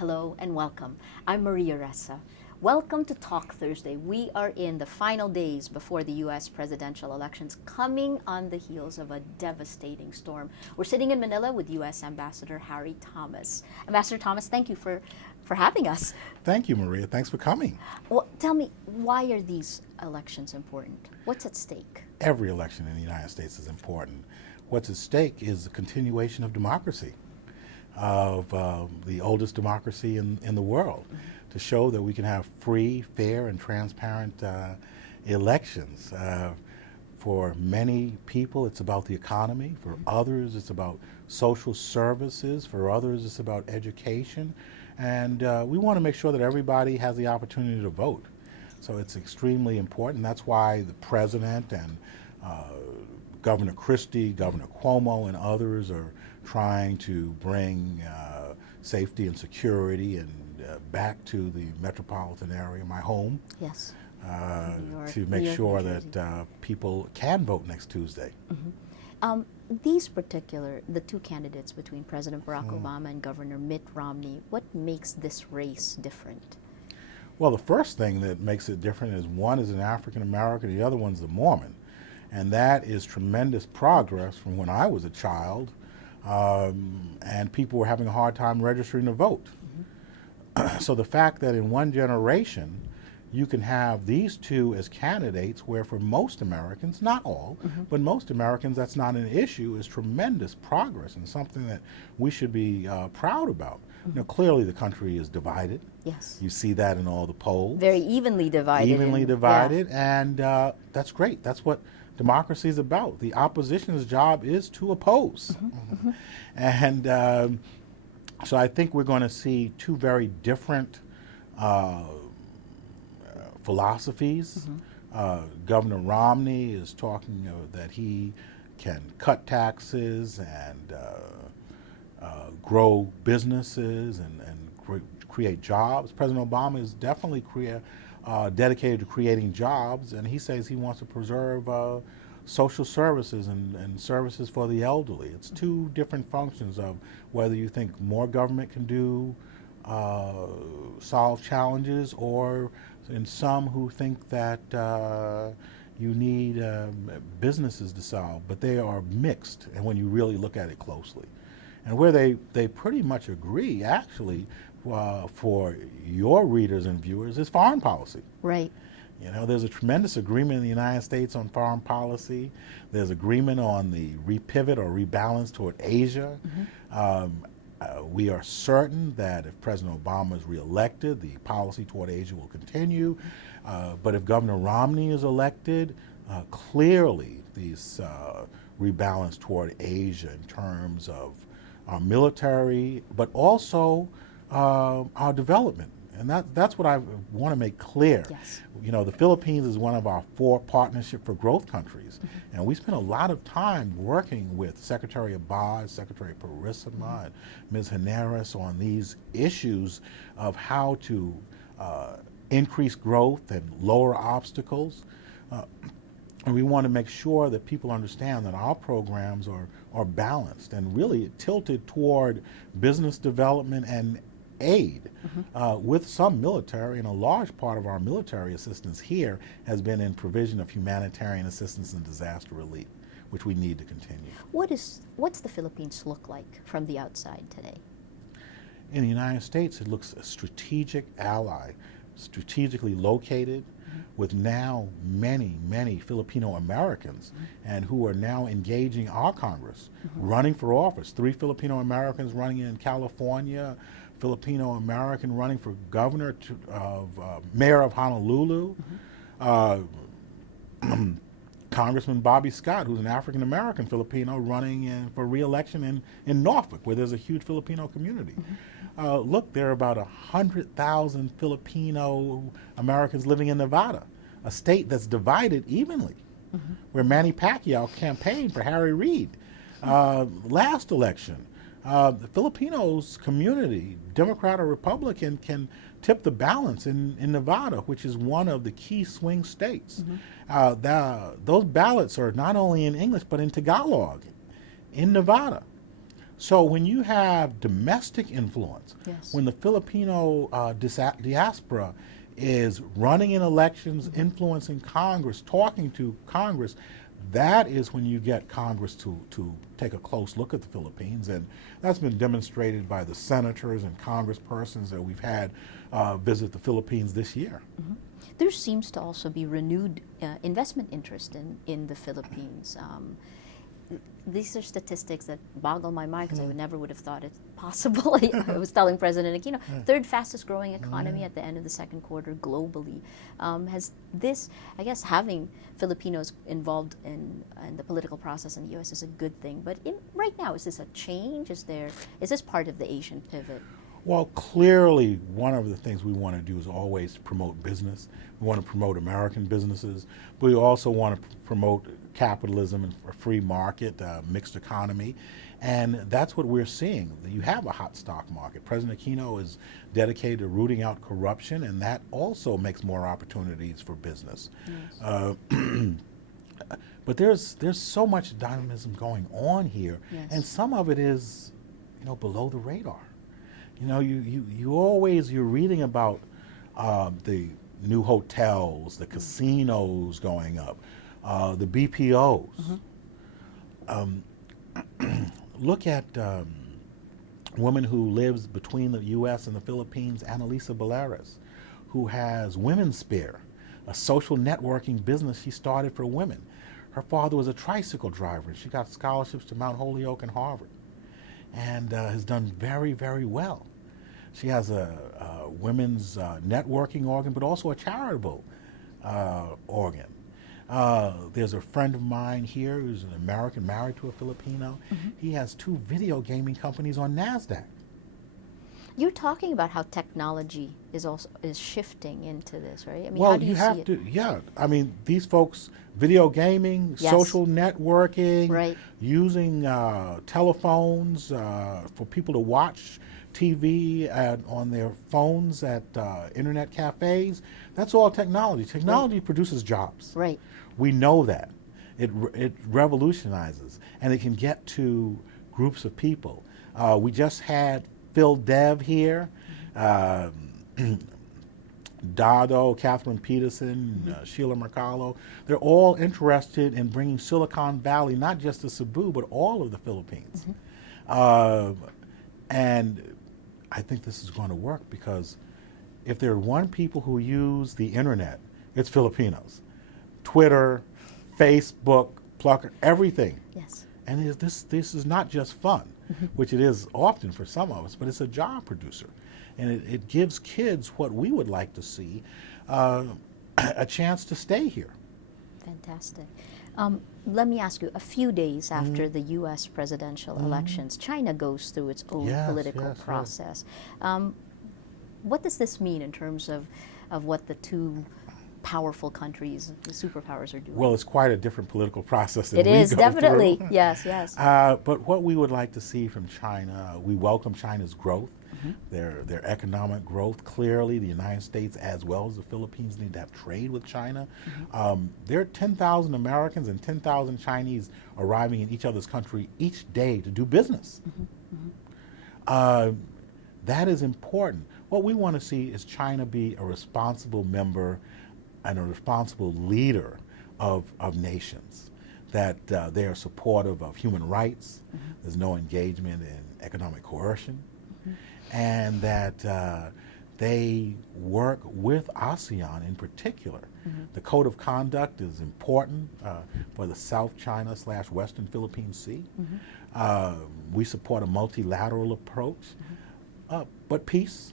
Hello and welcome. I'm Maria Ressa. Welcome to Talk Thursday. We are in the final days before the U.S. presidential elections, coming on the heels of a devastating storm. We're sitting in Manila with U.S. Ambassador Harry Thomas. Ambassador Thomas, thank you for having us. Thank you, Maria. Thanks for coming. Well, tell me, why are these elections important? What's at stake? Every election in the United States is important. What's at stake is the continuation of democracy, of the oldest democracy in the world, to show that we can have free, fair, and transparent elections. For many people, it's about the economy. For others, it's about social services. For others, it's about education. And we want to make sure that everybody has the opportunity to vote. So it's extremely important. That's why the president and Governor Christie, Governor Cuomo, and others are trying to bring safety and security and back to the metropolitan area, my home. Yes. To make sure that people can vote next Tuesday. The two candidates between President Barack Obama and Governor Mitt Romney, what makes this race different? Well, the first thing that makes it different is one is an African American, the other one's a Mormon. And that is tremendous progress from when I was a child, and people were having a hard time registering to vote. So the fact that in one generation you can have these two as candidates, where for most Americans, not all, but most Americans that's not an issue, is tremendous progress and something that we should be proud about. Now, clearly the country is divided. Yes. You see that in all the polls. Very evenly divided. Evenly divided, and that's great. That's what democracy is about. The opposition's job is to oppose. And so I think we're going to see two very different philosophies. Governor Romney is talking that he can cut taxes and grow businesses and create jobs. President Obama is definitely dedicated to creating jobs, and he says he wants to preserve social services and services for the elderly. It's two different functions of whether you think more government can do solve challenges, or in some who think that you need businesses to solve, but they are mixed, and when you really look at it closely. And where they pretty much agree, actually, for your readers and viewers, is foreign policy. Right. You know, there's a tremendous agreement in the United States on foreign policy. There's agreement on the repivot or rebalance toward Asia. We are certain that if President Obama is reelected, the policy toward Asia will continue. But if Governor Romney is elected, clearly these rebalance toward Asia in terms of our military, but also our development. And that's what I want to make clear. Yes. You know, the Philippines is one of our 4 Partnership for Growth countries. And we spent a lot of time working with Secretary Abad, Secretary Parissima, and Ms. Heneres on these issues of how to increase growth and lower obstacles. And we want to make sure that people understand that our programs are balanced and really tilted toward business development and aid, with some military, and a large part of our military assistance here has been in provision of humanitarian assistance and disaster relief, which we need to continue. What's the Philippines look like from the outside today? In the United States, it looks a strategic ally, strategically located, with now many Filipino Americans, and who are now engaging our Congress, running for office. 3 Filipino Americans running in California, Filipino American running for governor mayor of Honolulu, Congressman Bobby Scott, who's an African American Filipino, running for re-election in Norfolk, where there's a huge Filipino community. Look, there are about 100,000 Filipino Americans living in Nevada, a state that's divided evenly, where Manny Pacquiao campaigned for Harry Reid last election. The Filipinos community, Democrat or Republican, can tip the balance in Nevada, which is one of the key swing states. Those ballots are not only in English, but in Tagalog in Nevada. So when you have domestic influence, Yes. when the Filipino diaspora is running in elections, influencing Congress, talking to Congress, that is when you get Congress to take a close look at the Philippines. And that's been demonstrated by the senators and congresspersons that we've had visit the Philippines this year. Mm-hmm. There seems to also be renewed investment interest in the Philippines. These are statistics that boggle my mind because I never would have thought it possible. I was telling President Aquino, third fastest growing economy at the end of the second quarter globally. Has this, I guess, having Filipinos involved in the political process in the U.S. is a good thing. But right now, is this a change? Is this part of the Asian pivot? Well, clearly, one of the things we want to do is always promote business. We want to promote American businesses, but we also want to promote capitalism and a free market, mixed economy, and that's what we're seeing. You have a hot stock market. President Aquino is dedicated to rooting out corruption, and that also makes more opportunities for business. Yes. But there's so much dynamism going on here, Yes. and some of it is, below the radar. You're reading about the new hotels, the casinos going up, the BPOs. Mm-hmm. Look at a woman who lives between the U.S. and the Philippines, Annalisa Baleares, who has Women's Spear, a social networking business she started for women. Her father was a tricycle driver. She got scholarships to Mount Holyoke and Harvard, and has done very, very well. She has a women's networking organ, but also a charitable organ. There's a friend of mine here who's an American married to a Filipino. Mm-hmm. He has 2 video gaming companies on NASDAQ. You're talking about how technology is shifting into this, right? I mean, Well, how do you have see to, it? yeah. I mean, these folks, video gaming, Yes. social networking, Right. using telephones for people to watch TV on their phones at internet cafes. That's all technology. Technology produces jobs. Right. We know that. It revolutionizes, and it can get to groups of people. We just had Phil Dev here, Dado, Catherine Peterson, Sheila Mercado. They're all interested in bringing Silicon Valley, not just to Cebu, but all of the Philippines. And I think this is going to work because if there are one people who use the internet, it's Filipinos. Twitter, Facebook, Plucker, everything. Yes. And this is not just fun, which it is often for some of us, but it's a job producer. And it gives kids what we would like to see, a chance to stay here. Fantastic. Let me ask you, a few days after the U.S. presidential elections, China goes through its own political process. What does this mean in terms of what the two powerful countries, the superpowers, are doing? Well, it's quite a different political process than it we is, go definitely. through. Yes, yes. But what we would like to see from China, we welcome China's growth, their economic growth. Clearly, the United States as well as the Philippines need to have trade with China. There are 10,000 Americans and 10,000 Chinese arriving in each other's country each day to do business. That is important. What we want to see is China be a responsible member and a responsible leader of nations, that they are supportive of human rights, there's no engagement in economic coercion, and that they work with ASEAN in particular. The code of conduct is important for the South China / Western Philippine Sea. We support a multilateral approach, but peace,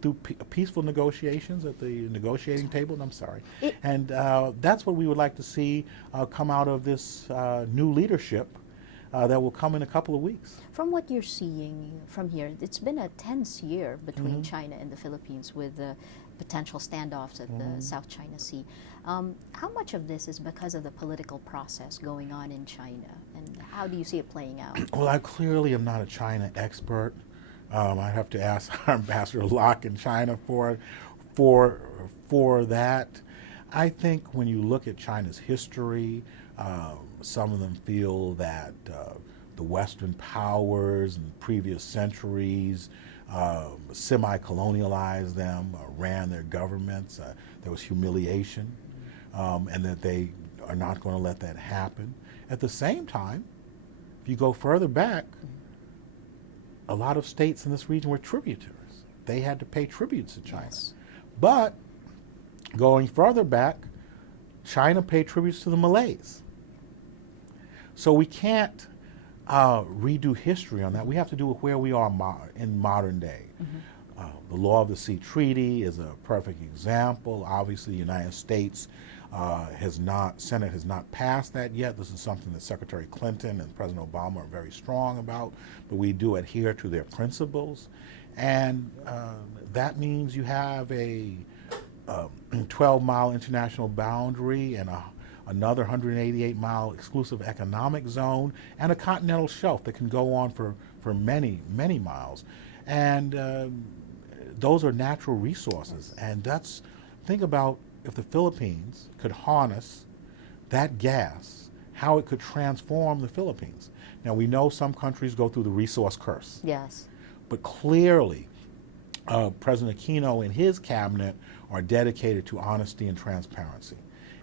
through peaceful negotiations at the negotiating table, and that's what we would like to see come out of this new leadership that will come in a couple of weeks. From what you're seeing from here, it's been a tense year between China and the Philippines with the potential standoffs at the South China Sea. How much of this is because of the political process going on in China, and how do you see it playing out? Well, I clearly am not a China expert. I have to ask our Ambassador Locke in China for that. I think when you look at China's history, some of them feel that the Western powers in previous centuries semi-colonialized them, ran their governments. There was humiliation, and that they are not going to let that happen. At the same time, if you go further back, a lot of states in this region were tributaries. They had to pay tributes to China. Yes. But going further back, China paid tributes to the Malays. So we can't redo history on that. We have to do it where we are in modern day. The Law of the Sea Treaty is a perfect example. Obviously, the United States Senate has not passed that yet. This is something that Secretary Clinton and President Obama are very strong about, but we do adhere to their principles. And that means you have a 12-mile international boundary and another 188-mile exclusive economic zone and a continental shelf that can go on for many, many miles. And those are natural resources. And think about if the Philippines could harness that gas, how it could transform the Philippines. Now, we know some countries go through the resource curse. Yes. But clearly, President Aquino and his cabinet are dedicated to honesty and transparency.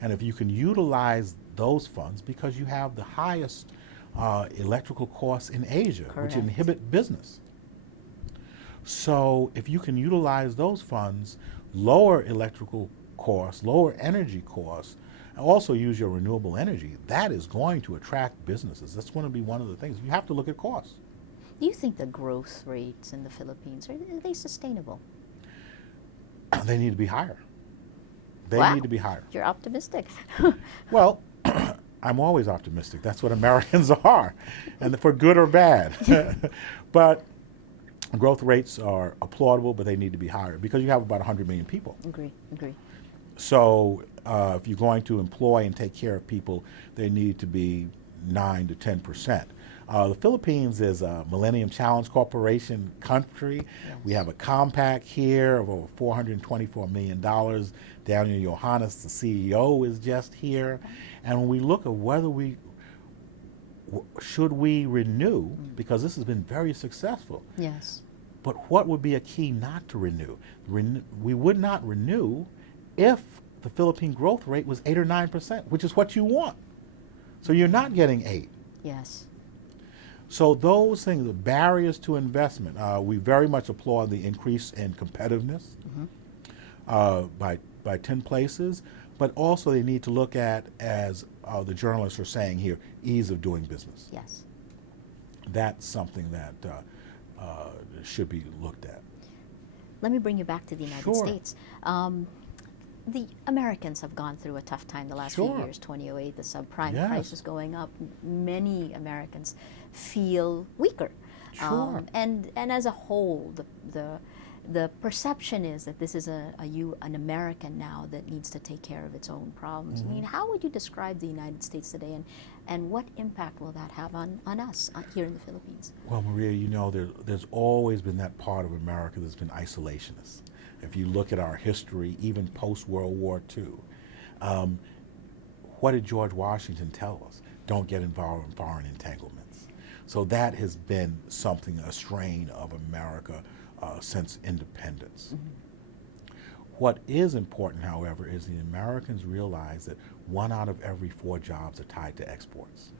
And if you can utilize those funds, because you have the highest electrical costs in Asia, Correct. which inhibit business. So if you can utilize those funds, lower electrical costs, lower energy costs, and also use your renewable energy, that is going to attract businesses. That's going to be one of the things. You have to look at costs. Do you think the growth rates in the Philippines, are they sustainable? They need to be higher. They Wow. need to be higher. You're optimistic. Well, I'm always optimistic. That's what Americans are, and for good or bad. But growth rates are applaudable, but they need to be higher because you have about 100 million people. Agree. So if you're going to employ and take care of people, they need to be 9 to 10%. The Philippines is a Millennium Challenge Corporation country. Yes. We have a compact here of over $424 million. Daniel Yohannes, the CEO, is just here. And when we look at whether should we renew, because this has been very successful. Yes. But what would be a key not to renew? We would not renew if the Philippine growth rate was 8 or 9%, which is what you want. So you're not getting 8. Yes. So those things, the barriers to investment, we very much applaud the increase in competitiveness by 10 places, but also they need to look at, as the journalists are saying here, ease of doing business. Yes. That's something that should be looked at. Let me bring you back to the United Sure. States. The Americans have gone through a tough time the last few Sure. years. 2008, the subprime Yes. prices going up. Many Americans feel weaker. Sure. And as a whole, the perception is that this is an American now that needs to take care of its own problems. I mean, how would you describe the United States today, and what impact will that have on us here in the Philippines? Well, Maria, you know, there's always been that part of America that's been isolationist. If you look at our history, even post-World War II, what did George Washington tell us? Don't get involved in foreign entanglements. So that has been something, a strain of America since independence. What is important, however, is the Americans realize that 1 out of every 4 jobs are tied to exports.